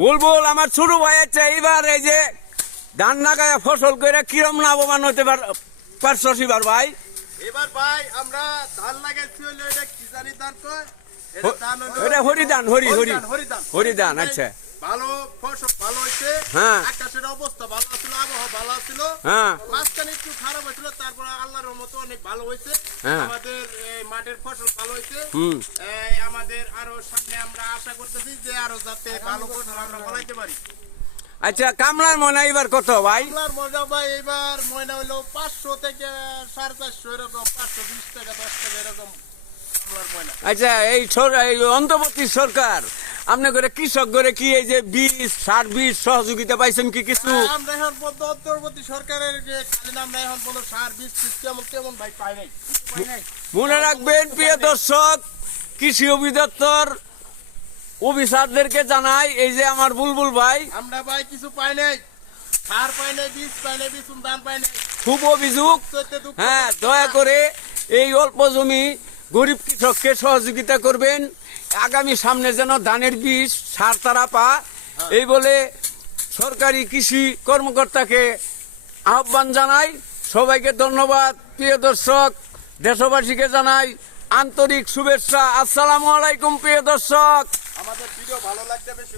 বুলবুল আমার ছোট ভাই আছে, এইবার এই যে ধান লাগায় ফসল করে কিরম লাভবান হতে পারছো এবার ভাই? এবার ভাই আমরা ধান লাগাইছি হইলো এটা কি জানি ধান কয়? এটা হরিধান, হরিধান। হরিধান, আচ্ছা। ভালো ফসল ভালো হয়েছে। হ্যাঁ। আকাশের অবস্থা ভালো ছিল, আবহাওয়া ভালো ছিল। হ্যাঁ। মাঝখানে একটু খারাপ হয়েছিল, তারপর আল্লাহর রহমতে অনেক ভালো হয়েছে। হ্যাঁ। আমাদের এই মাঠের ফসল ভালো হয়েছে। আমাদের আরো সামনে আমরা আশা করতেছি যে আরো যাতে ভালো ফসল আমরা ফলাইতে পারি। আচ্ছা, কামলার মনে এবার কত ভাই? কামলার মজা ভাই এবার ময়না হইলো 500 থেকে 450 এরকম, 520 টাকা 10 টাকা এরকম কামলার ময়না। আচ্ছা, এই অন্তর্বর্তী সরকার আপনি করে কৃষক করে কি এই যে বীজ, সার বীজ সহযোগিতা পাইছেন কি কিছু? আমরা এখন অন্তর্বর্তী সরকারের যে খালি আমরা এখন বলো সার বীজ কেমন ভাই পাই নাই। মনে রাখবেন প্রিয় দর্শক, কৃষি অধিদপ্তর অফিসারদেরকে জানাই, এই যে আমার বুলবুল ভাই আমরা ভাই কিছু পাই নাই, সার পাই নাই, বীজ পাই নাই, বীজ ধান পাই নাই। খুব অভিযোগ। হ্যাঁ, দয়া করে এই অল্প জমি গরিব কৃষককে সহযোগিতা করবেন, আগামী সামনে যেন ধানের বীজ সার তারা পা, এই বলে সরকারি কৃষি কর্মকর্তাকে আহ্বান জানাই। সবাইকে ধন্যবাদ। প্রিয় দর্শক, দেশবাসীকে জানাই আন্তরিক শুভেচ্ছা। আসসালামু আলাইকুম প্রিয় দর্শক। আমাদের ভিডিও ভালো লাগবে বেশি।